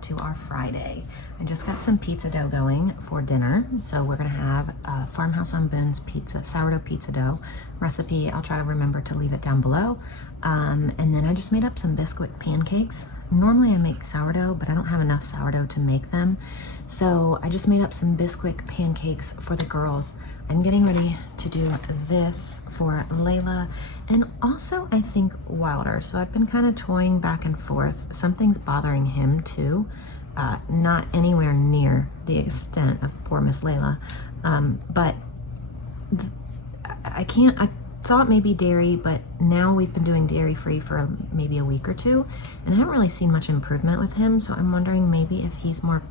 up to our Friday. I just got some pizza dough going for dinner. So we're gonna have a Farmhouse on Boone's pizza, sourdough pizza dough recipe. I'll try to remember to leave it down below. And then I just made up some Bisquick pancakes. Normally I make sourdough, but I don't have enough sourdough to make them. So I just made up some Bisquick pancakes for the girls. I'm getting ready to do this for Layla and also I think Wilder. So I've been kind of toying back and forth. Something's bothering him too. Not anywhere near the extent of poor Miss Layla. But I thought maybe dairy, but now we've been doing dairy free for maybe a week or two and I haven't really seen much improvement with him. So I'm wondering maybe if he's more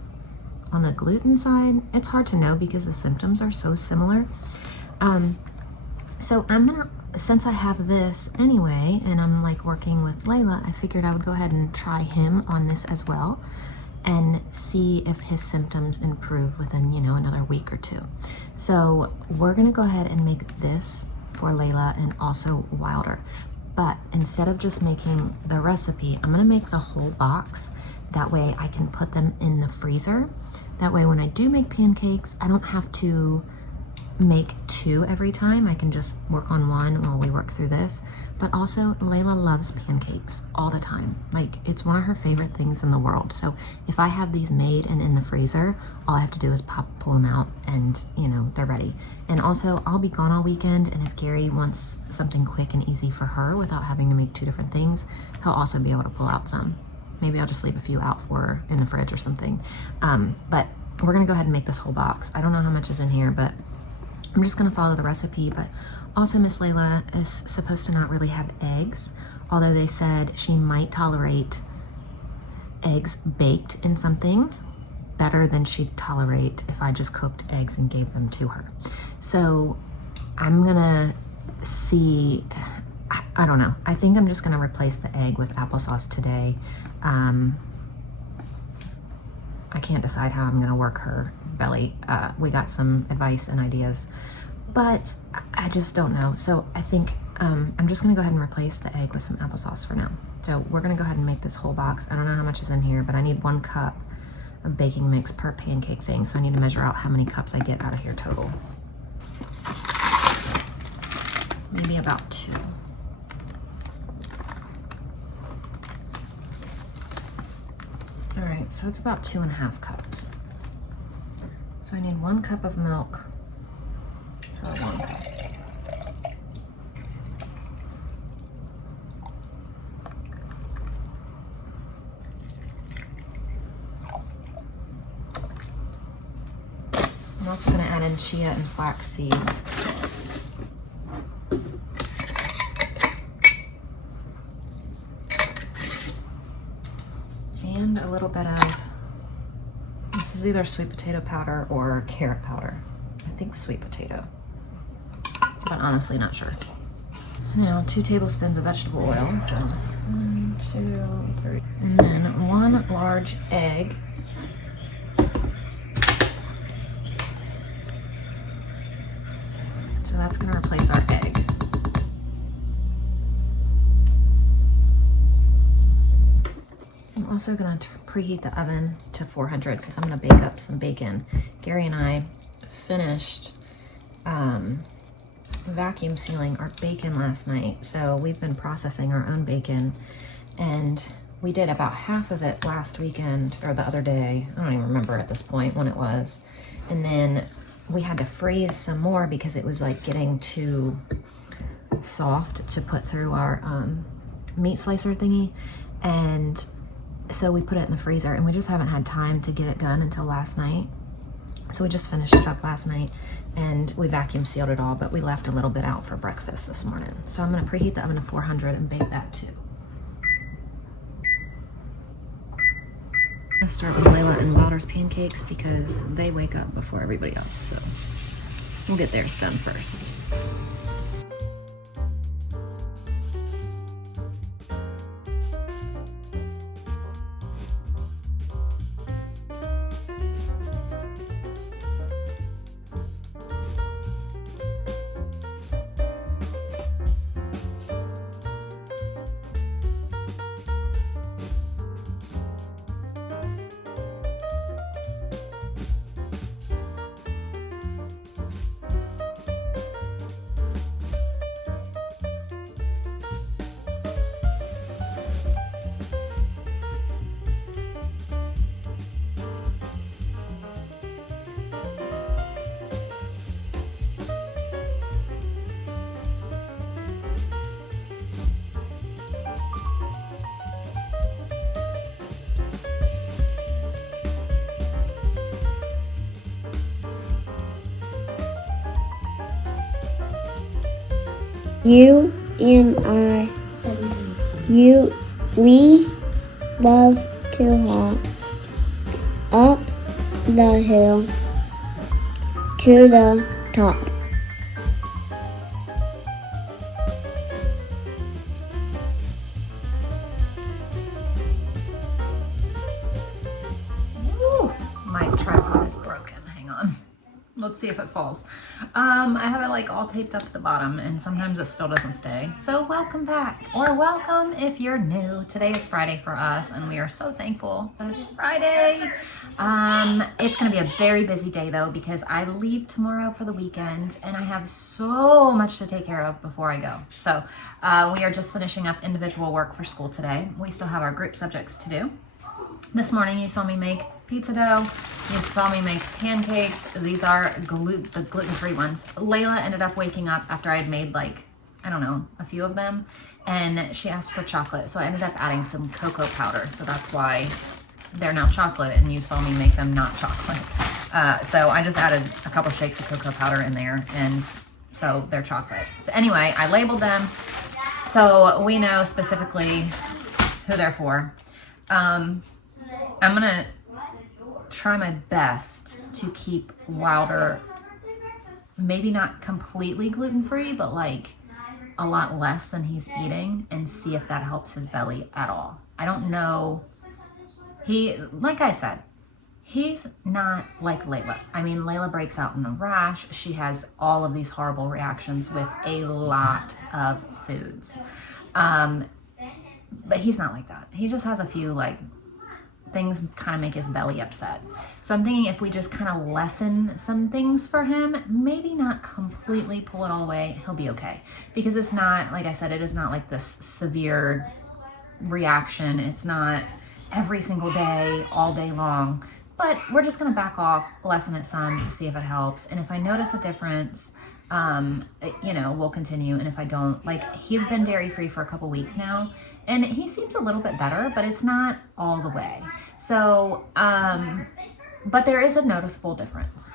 on the gluten side. It's hard to know because the symptoms are so similar. So I'm gonna, since I have this anyway, and I'm like working with Layla, I figured I would go ahead and try him on this as well and see if his symptoms improve within, you know, another week or two. So we're gonna go ahead and make this for Layla and also Wilder. But instead of just making the recipe, I'm gonna make the whole box. That way I can put them in the freezer. That way when I do make pancakes, I don't have to make two every time. I can just work on one while we work through this. But also Layla loves pancakes all the time. Like it's one of her favorite things in the world. So if I have these made and in the freezer, all I have to do is pull them out and you know, they're ready. And also I'll be gone all weekend. And if Gary wants something quick and easy for her without having to make two different things, he'll also be able to pull out some. Maybe I'll just leave a few out for her in the fridge or something. But we're gonna go ahead and make this whole box. I don't know how much is in here, but I'm just gonna follow the recipe. But also Miss Layla is supposed to not really have eggs, although they said she might tolerate eggs baked in something better than she'd tolerate if I just cooked eggs and gave them to her. So I'm gonna see, I don't know. I think I'm just gonna replace the egg with applesauce today. I can't decide how I'm gonna work her belly. We got some advice and ideas, but I just don't know. So I think I'm just gonna go ahead and replace the egg with some applesauce for now. So we're gonna go ahead and make this whole box. I don't know how much is in here, but I need 1 cup of baking mix per pancake thing. So I need to measure out how many cups I get out of here total. Maybe about 2. All right, so it's about 2.5 cups. So I need 1 cup of milk for 1 cup. I'm also gonna add in chia and flaxseed. And a little bit of, this is either sweet potato powder or carrot powder. I think sweet potato, but honestly not sure. Now 2 tablespoons of vegetable oil, so 1, 2, 3. And then 1 large egg. So that's gonna replace our egg. I'm also gonna preheat the oven to 400 because I'm gonna bake up some bacon. Gary and I finished vacuum sealing our bacon last night. So we've been processing our own bacon and we did about half of it last weekend or the other day. I don't even remember at this point when it was. And then we had to freeze some more because it was like getting too soft to put through our meat slicer thingy. And so we put it in the freezer and we just haven't had time to get it done until last night. So we just finished it up last night and we vacuum sealed it all, but we left a little bit out for breakfast this morning. So I'm gonna preheat the oven to 400 and bake that too. I'm gonna start with Layla and Wilder's pancakes because they wake up before everybody else. So we'll get theirs done first. You and I, we love to hop up the hill to the top. Woo! My tripod is broken. Hang on. Let's see if it falls. I have it like all taped up at the bottom and sometimes it still doesn't stay. So welcome back, or welcome if you're new. Today is Friday for us and we are so thankful that it's Friday. It's gonna be a very busy day though because I leave tomorrow for the weekend and I have so much to take care of before I go. So we are just finishing up individual work for school today. We still have our group subjects to do. This morning you saw me make pizza dough. You saw me make pancakes. These are the gluten-free ones. Layla ended up waking up after I had made like, I don't know, a few of them. And she asked for chocolate. So I ended up adding some cocoa powder. So that's why they're now chocolate and you saw me make them not chocolate. So I just added a couple shakes of cocoa powder in there and so they're chocolate. So anyway, I labeled them so we know specifically who they're for. I'm gonna try my best to keep Wilder maybe not completely gluten-free, but like a lot less than he's eating and see if that helps his belly at all. I don't know. Like I said, he's not like Layla. I mean, Layla breaks out in a rash. She has all of these horrible reactions with a lot of foods. But he's not like that. He just has a few like things kind of make his belly upset. So I'm thinking if we just kind of lessen some things for him, maybe not completely pull it all away, he'll be okay. Because it's not, like I said, it is not like this severe reaction. It's not every single day, all day long. But we're just gonna back off, lessen it some, see if it helps. And if I notice a difference, you know, we'll continue. And if I don't, like he's been dairy-free for a couple weeks now, and he seems a little bit better, but it's not all the way. So, but there is a noticeable difference.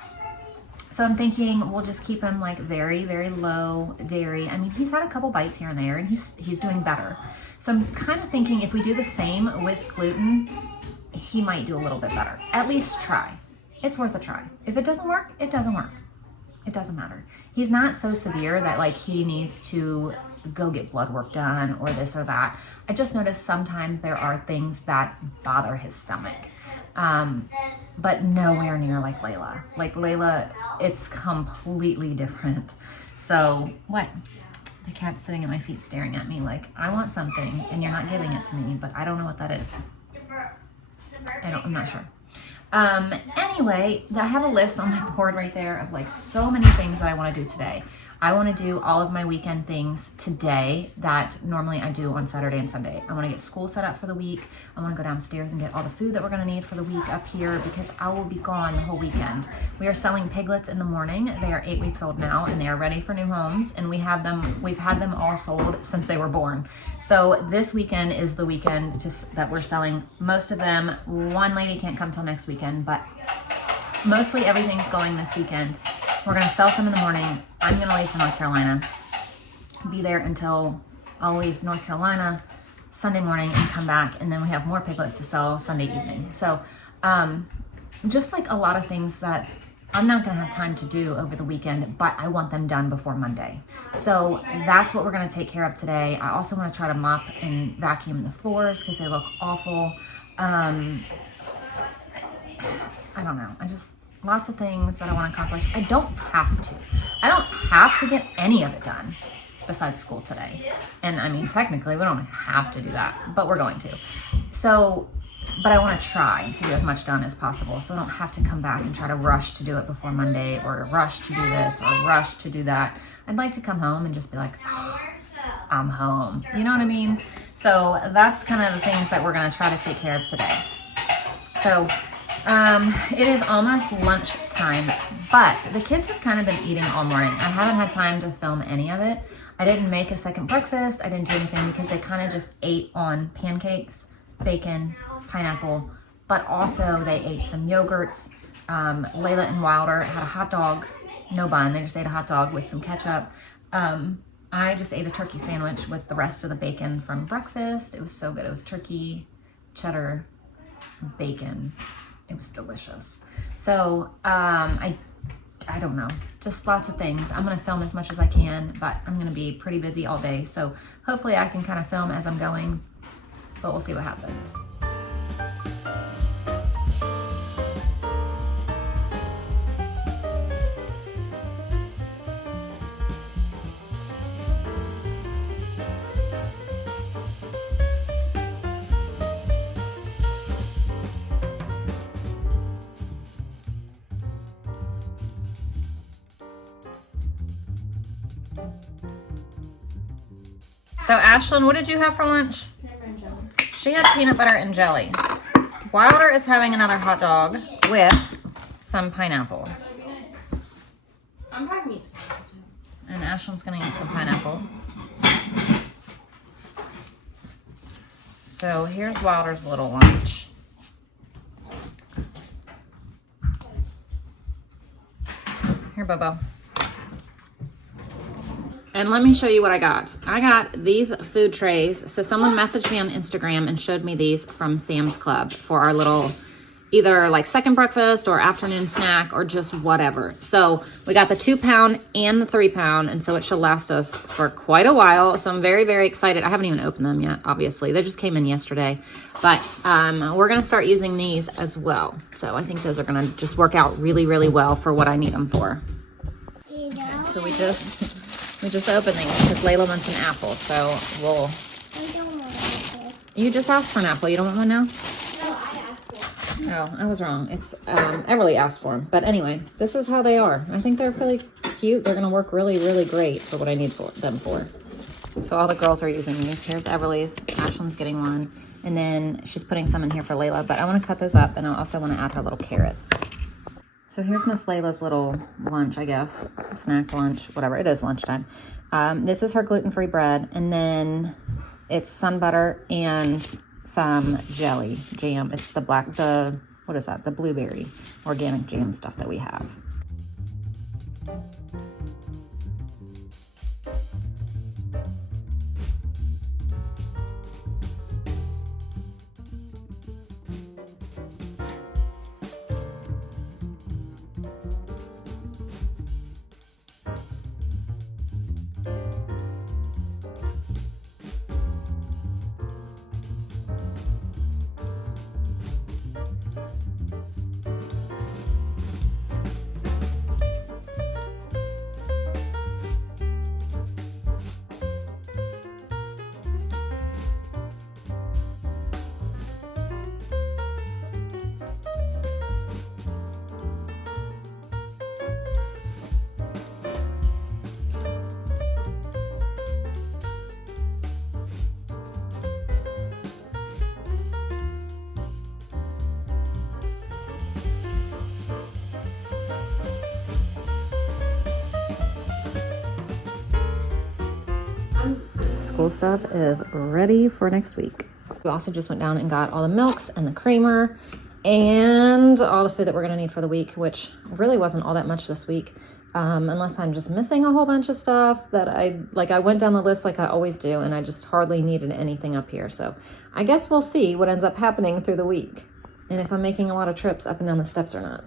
So I'm thinking we'll just keep him like very, very low dairy. I mean, he's had a couple bites here and there and he's doing better. So I'm kind of thinking if we do the same with gluten, he might do a little bit better. At least try. It's worth a try. If it doesn't work, it doesn't work. It doesn't matter. He's not so severe that like he needs to go get blood work done or this or that. I just noticed sometimes there are things that bother his stomach. But nowhere near like Layla. Like Layla, it's completely different. So what? The cat's sitting at my feet staring at me like, I want something and you're not giving it to me, but I don't know what that is. I'm not sure. Anyway, I have a list on my board right there of like so many things that I want to do today. I want to do all of my weekend things today that normally I do on Saturday and Sunday. I want to get school set up for the week. I want to go downstairs and get all the food that we're going to need for the week up here because I will be gone the whole weekend. We are selling piglets in the morning. They are 8 weeks old now and they are ready for new homes, and we've had them all sold since they were born. So this weekend is the weekend that we're selling most of them. One lady can't come till next weekend, but mostly everything's going this weekend. We're gonna sell some in the morning. I'm gonna leave for North Carolina, be there until I'll leave North Carolina Sunday morning and come back, and then we have more piglets to sell Sunday evening. So just like a lot of things that I'm not gonna have time to do over the weekend, but I want them done before Monday. So that's what we're gonna take care of today. I also wanna try to mop and vacuum the floors because they look awful. I don't know, lots of things that I want to accomplish. I don't have to get any of it done besides school today. And I mean, technically we don't have to do that, but we're going to. So, but I want to try to get as much done as possible so I don't have to come back and try to rush to do it before Monday or rush to do this or rush to do that. I'd like to come home and just be like, oh, I'm home. You know what I mean? So that's kind of the things that we're going to try to take care of today. So it is almost lunchtime, but the kids have kind of been eating all morning. I haven't had time to film any of it. I didn't make a second breakfast. I didn't do anything because they kind of just ate on pancakes, bacon, pineapple, but also they ate some yogurts. Layla and Wilder had a hot dog, no bun. They just ate a hot dog with some ketchup. I just ate a turkey sandwich with the rest of the bacon from breakfast. It was so good. It was turkey, cheddar, bacon. It was delicious. So I don't know, just lots of things. I'm gonna film as much as I can, but I'm gonna be pretty busy all day. So hopefully I can kind of film as I'm going, but we'll see what happens. So Ashlyn, what did you have for lunch? Peanut butter and jelly. She had peanut butter and jelly. Wilder is having another hot dog with some pineapple. That'd be nice. I'm probably gonna eat some pineapple too. And Ashlyn's gonna eat some pineapple. So here's Wilder's little lunch. Here, Bobo. And let me show you what I got. I got these food trays. So someone messaged me on Instagram and showed me these from Sam's Club for our little, either like second breakfast or afternoon snack or just whatever. So we got the 2 pound and the 3 pound. And so it should last us for quite a while. So I'm very, very excited. I haven't even opened them yet, obviously. They just came in yesterday. But we're gonna start using these as well. So I think those are gonna just work out really, really well for what I need them for. So we just opened these because Layla wants an apple. So I don't want apple. you just asked for an apple. You don't want one now? No, I asked for it. Oh, I was wrong. It's Everly asked for them. But anyway, this is how they are. I think they're really cute. They're gonna work really, really great for what I need them for. So all the girls are using these. Here's Everly's. Ashlyn's getting one. And then she's putting some in here for Layla. But I want to cut those up, and I also want to add her little carrots. So here's Miss Layla's little lunch, I guess. Snack lunch, whatever. It is lunchtime. This is her gluten-free bread. And then it's sun butter and some jelly jam. It's what is that? The blueberry organic jam stuff that we have. School stuff is ready for next week. We also just went down and got all the milks and the creamer and all the food that we're gonna need for the week, which really wasn't all that much this week, unless I'm just missing a whole bunch of stuff that I went down the list like I always do, and I just hardly needed anything up here. So I guess we'll see what ends up happening through the week and if I'm making a lot of trips up and down the steps or not.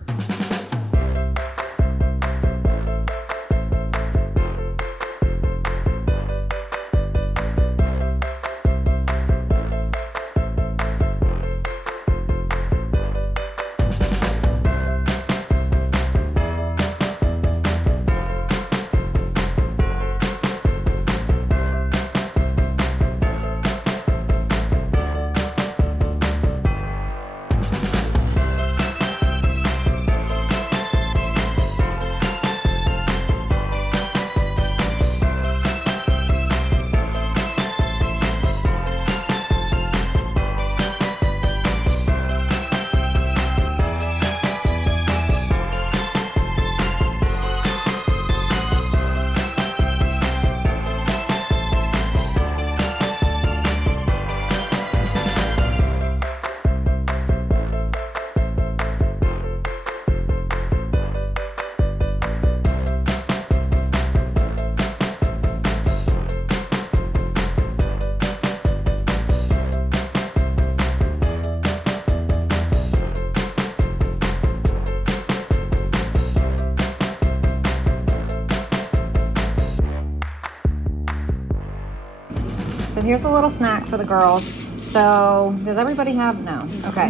here's a little snack for the girls. So does everybody have? No. Okay.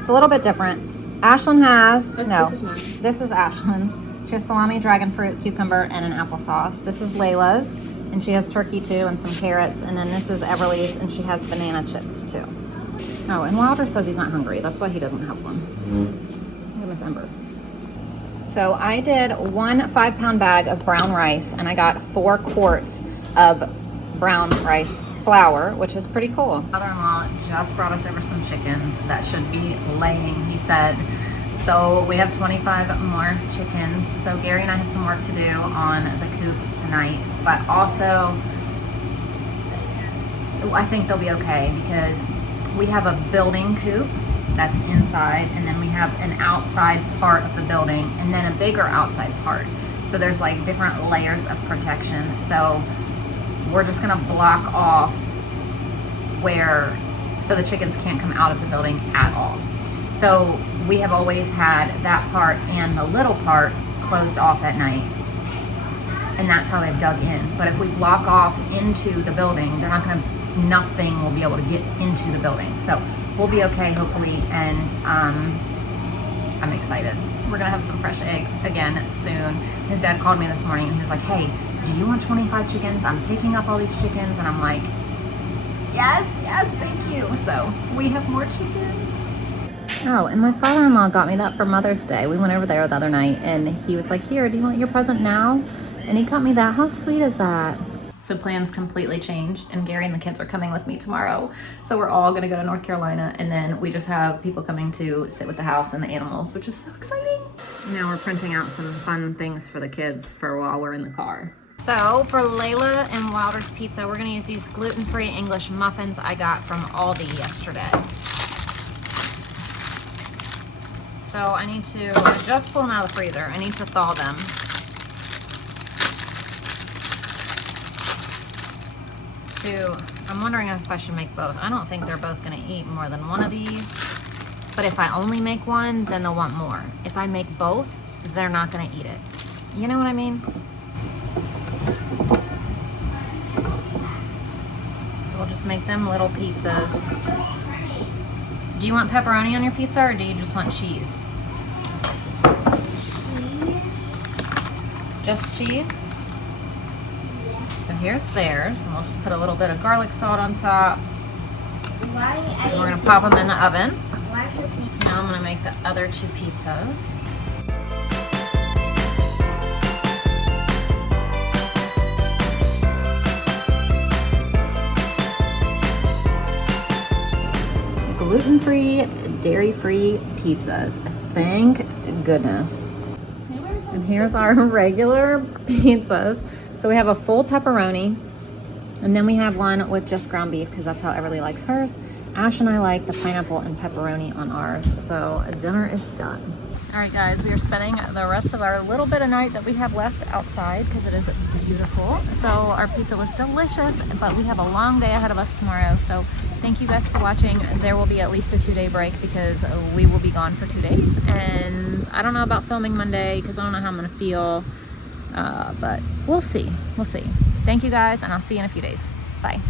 It's a little bit different. Ashlyn has, no. This is mine. This is Ashlyn's. She has salami, dragon fruit, cucumber, and an applesauce. This is Layla's, and she has turkey too, and some carrots. And then this is Everly's, and she has banana chips too. Oh, and Wilder says he's not hungry. That's why he doesn't have one. Look at Miss Ember. So I did 1 5-pound bag of brown rice, and I got 4 quarts of brown rice flour, which is pretty cool. Mother-in-law just brought us over some chickens that should be laying, he said. So we have 25 more chickens. So Gary and I have some work to do on the coop tonight, but also I think they'll be okay because we have a building coop that's inside, and then we have an outside part of the building, and then a bigger outside part. So there's like different layers of protection. So we're just gonna block off so the chickens can't come out of the building at all. So we have always had that part and the little part closed off at night, and that's how they've dug in. But if we block off into the building, nothing will be able to get into the building. So we'll be okay, hopefully, and I'm excited. We're gonna have some fresh eggs again soon. His dad called me this morning and he was like, hey, do you want 25 chickens? I'm picking up all these chickens. And I'm like, yes, thank you. So we have more chickens. Oh, and my father-in-law got me that for Mother's Day. We went over there the other night and he was like, here, do you want your present now? And he got me that. How sweet is that? So plans completely changed, and Gary and the kids are coming with me tomorrow. So we're all gonna go to North Carolina, and then we just have people coming to sit with the house and the animals, which is so exciting. Now we're printing out some fun things for the kids for while we're in the car. So for Layla and Wilder's pizza, we're gonna use these gluten-free English muffins I got from Aldi yesterday. So I need to just pull them out of the freezer. I need to thaw them. I'm wondering if I should make both. I don't think they're both gonna eat more than one of these, but if I only make one, then they'll want more. If I make both, they're not gonna eat it. You know what I mean? So we'll just make them little pizzas. Do you want pepperoni on your pizza, or do you just want cheese? Just cheese? So here's theirs, and we'll just put a little bit of garlic salt on top. And we're gonna pop them in the oven. So now I'm gonna make the other 2 pizzas. Gluten-free, dairy-free pizzas. Thank goodness. And here's our regular pizzas. So we have a full pepperoni, and then we have one with just ground beef because that's how Everly likes hers. Ash and I like the pineapple and pepperoni on ours. So dinner is done. All right, guys, we are spending the rest of our little bit of night that we have left outside because it is beautiful. So our pizza was delicious, but we have a long day ahead of us tomorrow. So thank you guys for watching. There will be at least a 2-day break because we will be gone for 2 days. And I don't know about filming Monday because I don't know how I'm gonna feel. But we'll see. Thank you guys, and I'll see you in a few days. Bye.